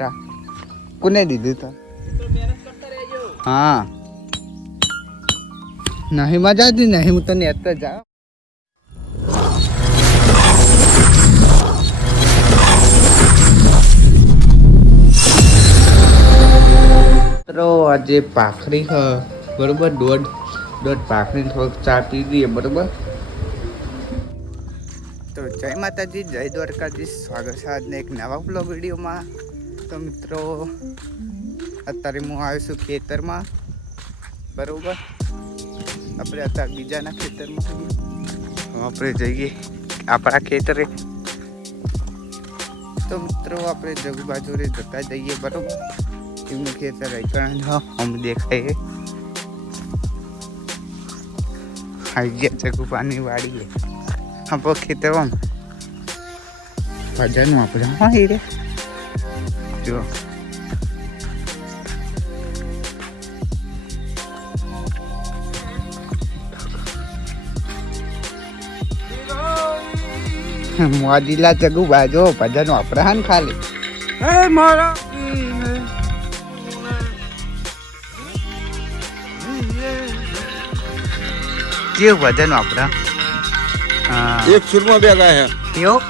બેટા કોને દીધું તો હા નહીં મજા જ નહીં હું તો નેત જા આજે પાખરી બરોબર દોઢ પાખરી થોડોક ચા પી દઈએ બરોબર. તો જય માતાજી જય દ્વારકાધીશ, સ્વાગત છે આજના એક નવા બ્લોગ વિડીયોમાં. તો મિત્રો અત્યારે હું આવ્યો છું ખેતરમાં બરોબર. આપણે અત્યારે બીજાના ખેતરમાં આપણે જઈએ આપણા ખેતરે. તો મિત્રો આપણે જગુ બાજુ જતા જઈએ બરોબર. એમનું ખેતર આમ દેખાય આવી જગુપાની વાડી આપણે ખેતરમાં ભજન આપણે હા એ રે જો મોદીલા જગુ બાજો ભજન વાપરા હા ને ખાલી મારા કેવું ભજન વાપરા એક સુરમાં બે ગાય હે એવું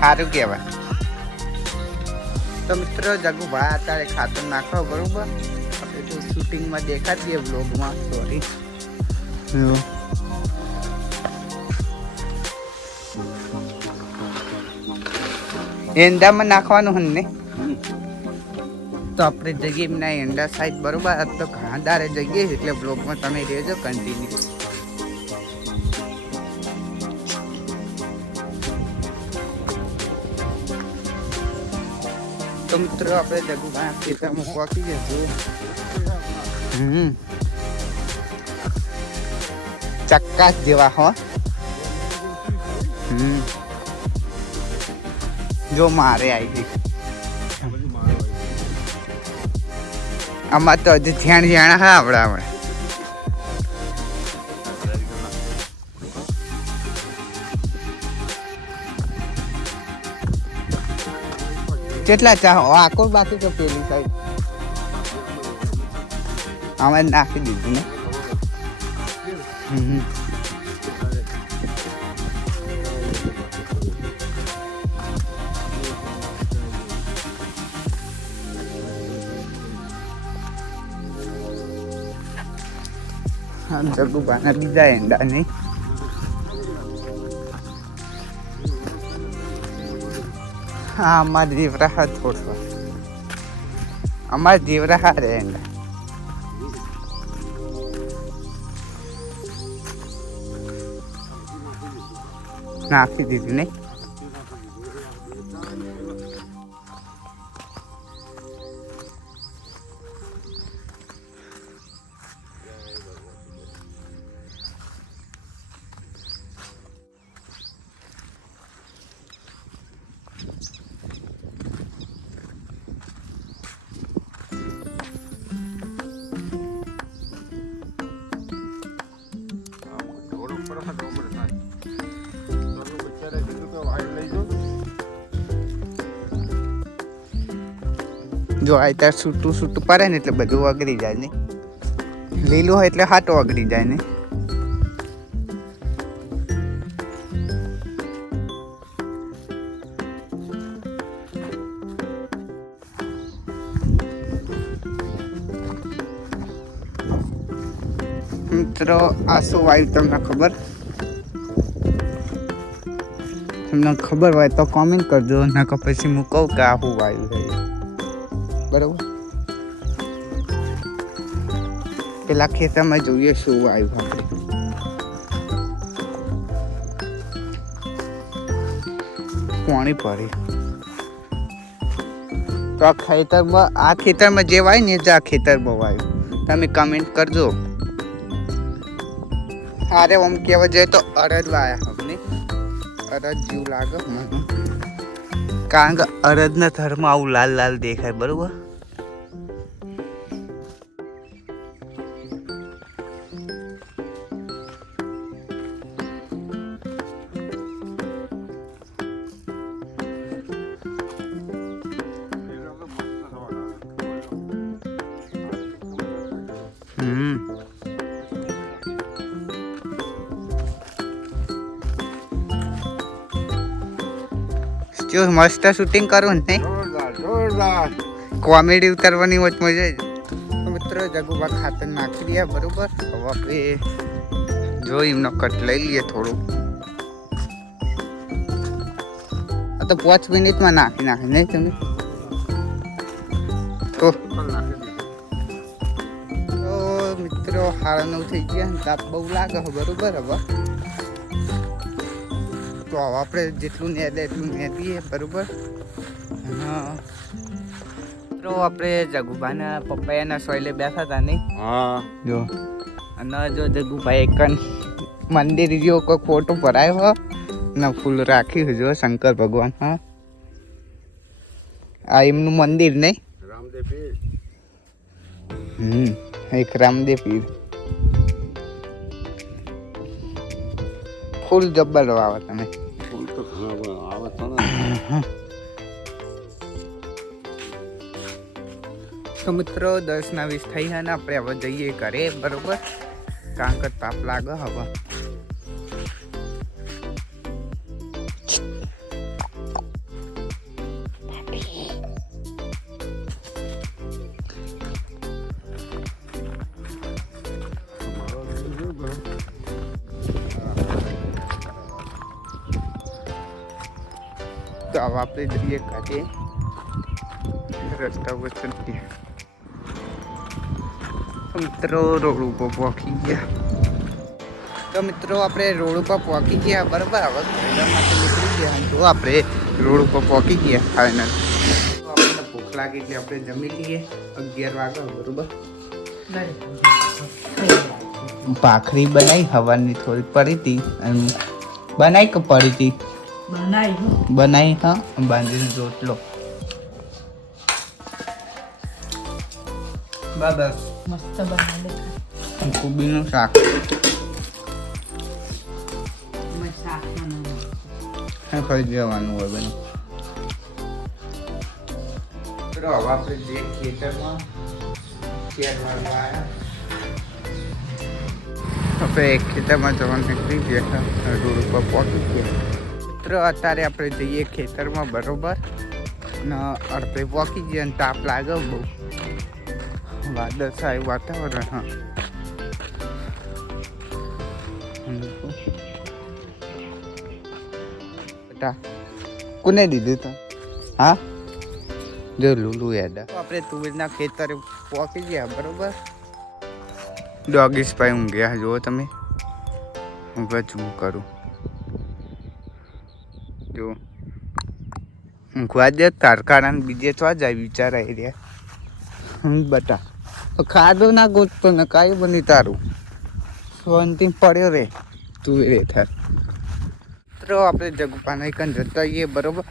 સારું કહેવાય. તો મિત્રો જગુ ભાઈ અત્યારે ખાતર નાખો બરોબર. આપણે તો શૂટિંગમાં દેખાડીએ બ્લોગમાં સોરી એંડામાં નાખવાનું હન ને. તો આપણે જઈએ એમના એંડા સાઈડ બરોબર. આજ તો ઘણા દારે જઈએ એટલે બ્લોગમાં તમે રહેજો કન્ટિન્યુ. તો મિત્રો આપણે જગુભાઈ ખેતરમાં પહોંચી જશું. ચક્કાસ જેવા હો. જો મારે આવી ગઈ આમાં તો હજી ધ્યાન જાણા હા આપણે કેટલા ચાહો આખો બાકી તો પેલી સાઈડ આમાં નાખી દીધું ને. જગુભાના બીજા એંડા નહીં. હા અમારા જીવરા હા થોડો અમારા જીવરા હા રે એંડા નાખી દીધું નહીં. જો આ ત્યાં છૂટું છૂટું પડે ને એટલે બધું વગડી જાય ને. લીલું હોય એટલે હાટો વગડી જાય ને. મિત્રો આ શું વાયુ તમને ખબર હોય તો કોમેન્ટ કરજો. ના કે પછી હું કહું કે આ શું વાયુ છે બરોબર. પેલા ખેતરમાં જોઈએ શું વાયુ આપણે પાણી પડી. તો આ ખેતરમાં જે વાય ને આ ખેતરમાં વાયુ તમે કમેન્ટ કરજો. અરે આમ કહેવા જાય તો અડદ વાયા અમને અડદ જેવું લાગે મને. કારણ કે અડદના થરમાં આવું લાલ લાલ દેખાય બરોબર. જો મસ્ત શૂટિંગ કરું ને जोरदार जोरदार કોમેડી ઉતારવાની હોત મજા જ. તો મિત્રો જગુબા ખાતર નાખી દે બરોબર. હવે આપણે જો એમનો કટ લઈ લઈએ થોડું. આ તો 5 મિનિટમાં નાખી નહીં તમે તો મિત્રો 9:30 થઈ ગયા. તાપ બહુ લાગે બરોબર. હવે તો હવે આપણે જેટલું નેદે એટલું નેદીએ બરોબર. મિત્રો આપણે જગુભાના પપ્પાના સોયલે બેઠા હતા નહીં हाँ જો. અને જો જગુભાઈ એક મંદિર જેવો કોઈ ફોટો ભરાયો હો ને ફૂલ રાખ્યું જો શંકર ભગવાન. હા આ એમનું મંદિર નહીં. रामदेव पीर એક રામદેવ પીર. ફૂલ જબ્બર વાવો તમે. फूल तो खाना आवत था ना તો મિત્રો 10:20 થઈ છે ને આપણે હવે જઈએ ઘરે બરોબર. કારણ કે તાપ લાગે હવે. તો હવે આપણે જઈએ ઘરે. રસ્તા પર ચડીએ. મિત્રો રોડ ઉપર પહોંચી ગયા. તો મિત્રો આપણે રોડ ઉપર પહોંચી ગયા બરાબર. હવે ઘરેડા માટે નીકળી ગયા. તો આપણે રોડ ઉપર પહોંચી ગયા ફાઇનલ. તો આપણને ભૂખ લાગી એટલે આપણે જમી લઈએ. 11 વાગે બરોબર. ભાખરી બનાવી હવાની થોડી પડી હતી. બનાવી કે પડી હતી બનાવી. હા બાંધીને રોટલો બસ. મસ્ત બનાવે કોબીનું શાક. ખાઈ જવાનું હોય બને. હવે આપણે જે ખેતરમાં આપણે ખેતરમાં જવાનું નીકળી ગયા. રોડ ઉપર પહોંચી ગયા. મિત્રો અત્યારે આપણે જઈએ ખેતરમાં બરોબર. અને અડધે પહોંચી ગયા અને તાપ લાગે બહુ. વાદળછાયું વાતાવરણ. હા બેટા કોને દીધું તો? હા જો લુલુ યાદ. આપણે તુવેરના ખેતરે પહોંચી ગયા બરોબર. ડોગીસ ભાઈ ઊંઘ્યા જુઓ તમે. હું શું કરું જો ઊંઘવા દે. કારખાના બીજે તો જાય વિચાર આવી રહ્યા. બટા ખાધો ના ગોતતો ને કાંઈ બની તારું શાંતિ પડ્યો રે તું રે થાર. તો આપણે જગુપાના એકન જતા આવીએ બરોબર.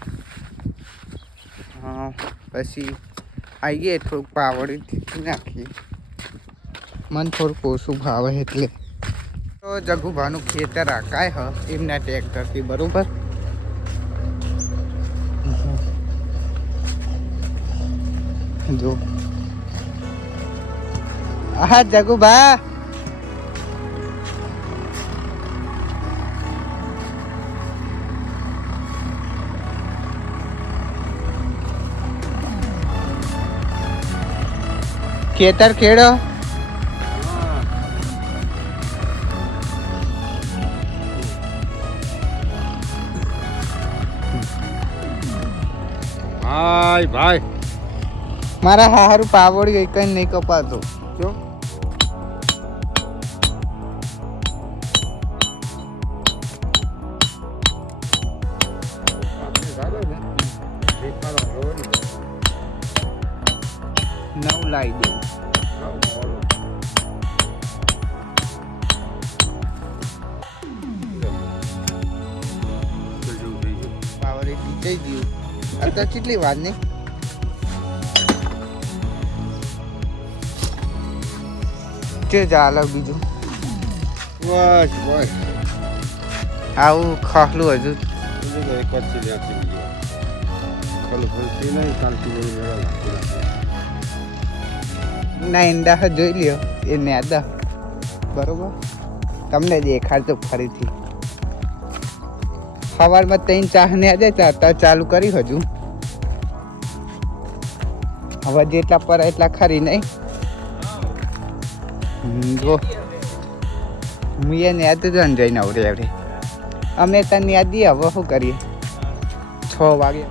હા પછી આવીએ થોડુંક પાવડી નાખીએ. મને થોડુંક ઓછું ભાવે એટલે. તો જગુભાનું ખેતર આકાય હ એમના ટ્રેક્ટરથી બરોબર. જો હા જગુભા ખેતર ખેડો. भाई भाई મારા હારું પાવડી ગઈ કઈ નહીં કપાતો. क्यों નવ લાવી દઉં. પાવડી જીતાઈ ગયું. અત્યારે કેટલી વાર ને તે ચાલો બીજું बस बस આવું ખાખલું હજુ मुझे तो एक अच्छी जाती है कल फलती नहीं कल की वो मेरा लगता ના ઈંડા જોઈ લ્યો એ નેદા બરોબર. તમને દેખાડતો ફરીથી સવારમાં 3-4 ને આજે ચાર ચાલુ કરી હજુ હવે જેટલા પર એટલા ખરી નહીં જો હું એને યાદ જ જઈને આવડે આવડે અમે તને યાદ દઈએ હવે શું કરીએ 6 વાગે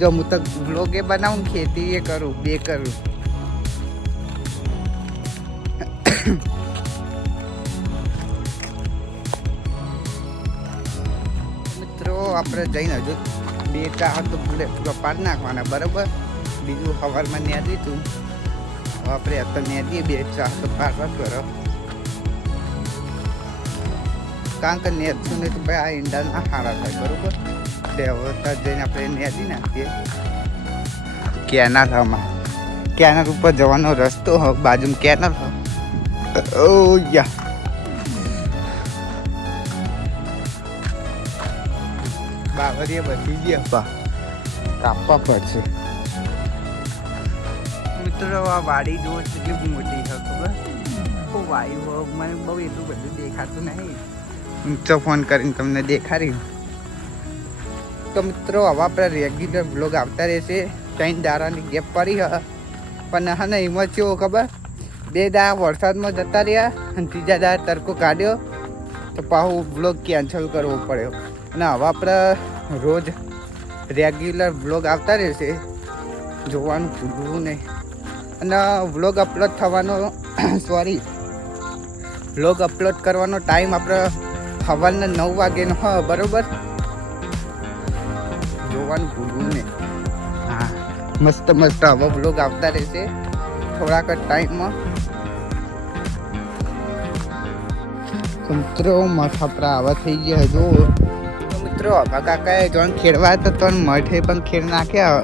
જો હું તો વ્લોગ એ બનાવું ખેતી એ કરું બે કરું મિત્રો આપણે જઈને હજુ 2 ચા તો પૂરો પાડ નાખવાના બરાબર બીજું સવારમાં ન્યા દીધું હવે આપણે અત્યારે ન્યા દઈએ 2 ચા તો પાડવા કરો કારણ કે નેટ છું ને તો ભાઈ આ ઈંડા ના સારા થાય બરોબર એટલે હવે ત્યાં જઈને આપણે નેદી નાખીએ કેનાલ ઉપર જવાનો રસ્તો હોય બાજુમાં કેનાલ હોય ઓ યા બાવરીએ બધી ગયા કાપવા પડશે મિત્રો આ વાડી જુઓ કેટલી મોટી છે ખબર વાયુ મને બહુ એટલું બધું દેખાતું નહીં ઊંચો ફોન કરીને તમને દેખાડી તો મિત્રો હવે આપણે રેગ્યુલર બ્લોગ આવતા રહેશે 3 દાડાની ગેપ પડી હ પણ હા ને એમાં કેવો ખબર 2 દાડા વરસાદમાં જતા રહ્યા અને 3જા દાડા તડકો કાઢ્યો તો પાછું બ્લોગ કેન્સલ કરવો પડ્યો અને હવે આપણે રોજ રેગ્યુલર બ્લોગ આવતા રહેશે જોવાનું ભૂલવું નહીં અને વ્લોગ અપલોડ થવાનો વ્લોગ અપલોડ કરવાનો ટાઈમ આપણે સવારના 9 વાગ્યાનો હોય બરોબર જોવાનું ભૂલવું નહીં હા મસ્ત હવે વ્લોગ આવતા રહેશે થોડાક જ ટાઈમમાં મિત્રો મથાપરા આવા થઈ ગયા જો તો મિત્રો હવા કાકાએ જોન ખેડવા તો તન મઠે પણ ખેડ નાખ્યા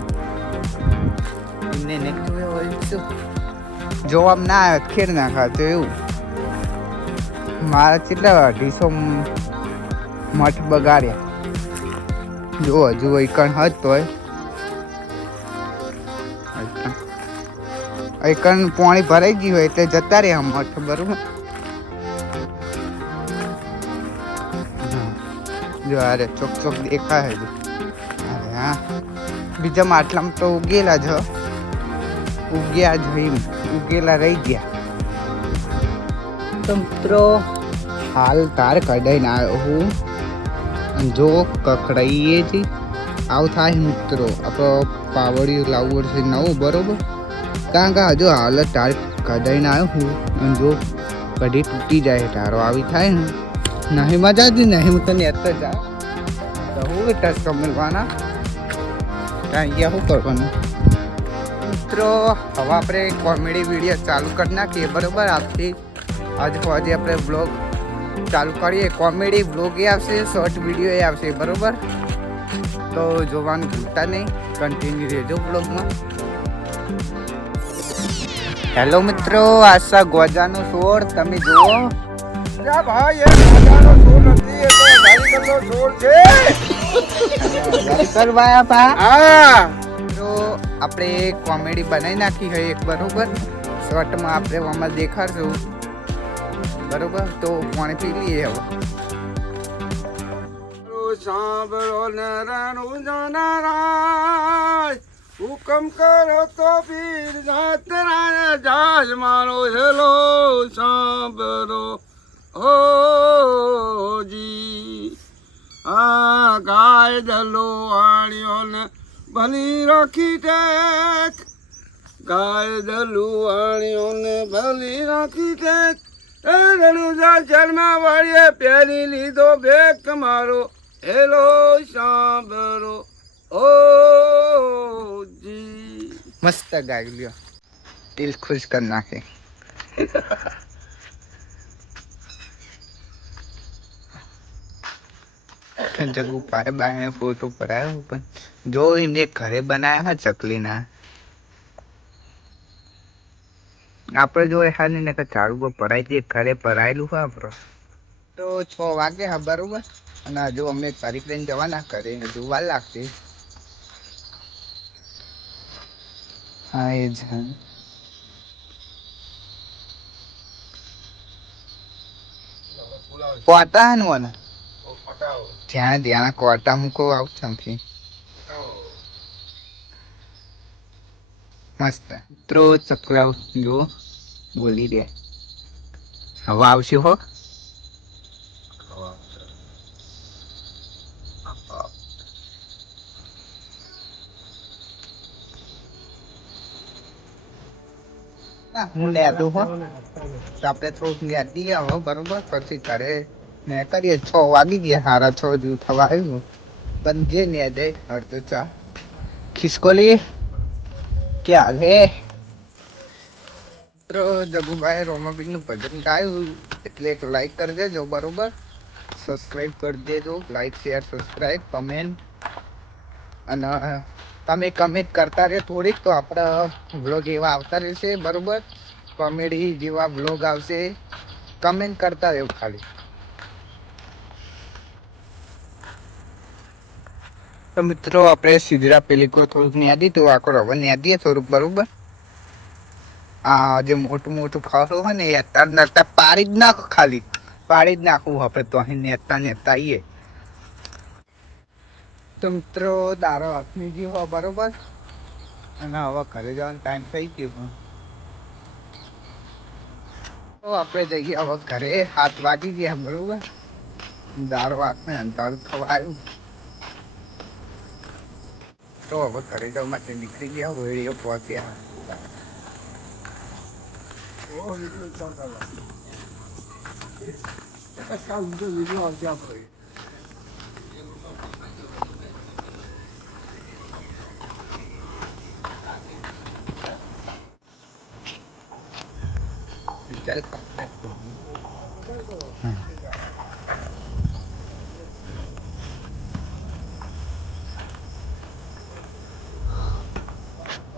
એમને જો આમ ના આવે ખેડ નાખા તો એવું મારા કેટલા 250 મઠ બગાડ્યા જો હજુ એકણ હજ તોય એકણ પાણી ભરાઈ ગયું હોય એટલે જતા રહ્યા મઠ બરોબર જો અરે ચોક દેખાય છે અરે હા બીજા માટલામાં તો ઉગેલા જ ઉગેલા રહી ગયા તો મિત્રો હાલ તાર કઢાઈને આવ્યો હું જો કકડાઈએ છે આવું થાય મિત્રો આપણો પાવડિયું લાવવું પડશે નવું બરોબર કારણ કે હજુ હાલ તાર કઢાઈને આવ્યો હું અને જો કઢી તૂટી જાય તારો આવી થાય ને નહીં મજા જ નહીં હું તને એત જા તો હું ટચ કમલવાના અહીંયા શું કરવાનું મિત્રો હવે આપણે કોમેડી વિડીયો ચાલુ કરી નાખીએ બરોબર આજથી આજે આપણે બ્લોગ ચાલુ કરીએ કોમેડી બ્લોગ એ આવશે શોર્ટ વિડીયો એ આવશે બરોબર તો જોવાનું ભૂલતા નહીં કન્ટિન્યુ રહેજો બ્લોગમાં હેલો મિત્રો આશા ગોજાનો છોડ તમે જુઓ ભાઈ એ ગોજાનો છોડ નથી એ તો ગાડીકરનો છોડ છે કરવાયા પા હા તો આપણે કોમેડી બનાવી નાખી હોય એક બરોબર શોર્ટમાં આપણે આમાં દેખાડશું બરોબર તો પાણી પી લઈએ હવે સાંભળો નરાનું જનારાય હુકમ કરો તો પીર જાતરા જાજ મારો હેલો સાંભળો હો જી આ ગાય દલો આણ્યો ને ભલી રાખી ટેક ગાય દલો આણ્યો ને ભલી રાખી ટેક એ રણુજા શર્મા વાળીએ પહેરી લીધો બેક મારો હેલો સાંભળો ઓ જી મસ્ત ગાઈ લ્યો દિલ ખુશ કરી નાખે જગુ પાય બાય ફોટો પડાયો પણ જો એમને ઘરે બનાયા હા ચકલીના આપણે જો હાલી ને ઝાડુ પર પડાઈ દઈએ ઘરે પરાયેલું હોય આપણો તો 6 વાગે હા બરોબર અને હજુ અમે તારીખ લઈને જવાના ઘરે હજુ વાર લાગશે હા એ જ પોતા ને ત્યાં કોટા મૂકો આવું ત્યાંથી મસ્ત મિત્રો ચકલાઓ જો બોલી દે હવા આવશે હો હું લેતું હો તો આપણે થોડુંક લેતી આવો બરોબર પછી ઘરે ને કરીએ 6 વાગી ગયા સારા 6 જેવું થવા આવ્યું પણ જે ને દે અડધો ચા ખિસકોલી ક્યાં હે મિત્રો જગુભાઈ રોમાબીનનું ભજન ગાયું એટલે એક લાઈક કરી દેજો બરોબર સબસ્ક્રાઈબ કરી દેજો લાઈક શેર સબસ્ક્રાઈબ કમેન્ટ અને તમે કમેન્ટ કરતા રહે થોડીક તો આપણા વ્લોગ એવા આવતા રહેશે બરોબર કોમેડી જેવા વ્લોગ આવશે કમેન્ટ કરતા રહેવું ખાલી તો મિત્રો આપણે સીધરા પેલી કોઈ થોડુંક ન્યાદી તો આખો હવે ન્યાદીએ થોડુંક બરોબર આ જે મોટું મોટું ખાવાનું હોય ને એ નતા પાડી જ નાખો ખાલી પાડી જ નાખવું આપણે તો અહીં નેતા નેતા આવીએ તો મિત્રો દારો હાથની જીવો બરોબર અને હવે ઘરે જવાનો ટાઈમ થઈ ગયો તો આપણે જઈએ હવે ઘરે 7 વાગી ગયા બરોબર દારો હાથને અંધારું થવા આવ્યું તો હવે ઘરે જવા માટે નીકળી ગયા વેળીઓ પહોંચ્યા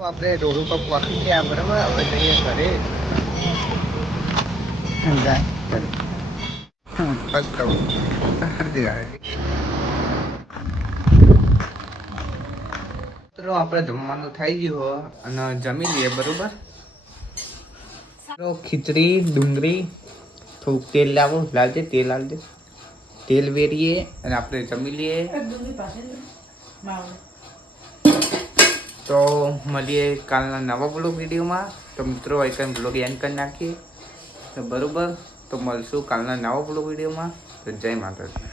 આપણે રોડ ઉપર પહોંચી ગયા બરાબર હવે જઈએ ઘરે મિત્રો આપણે જમવાનું થઈ ગયું અને જમી લઈએ બરોબર ખીચડી ડુંગળી થોડુંક તેલ લાવો લાવજે તેલ લાવજે તેલ વેરીએ અને આપણે જમી લઈએ તો મળીએ કાલના નવા બ્લોગ વિડીયોમાં તો મિત્રો એક બ્લોગ એન્ડ કરી નાખીએ તો બરોબર તો મળશું કાલના નવા બ્લોગ વિડીયોમાં તો જય માતાજી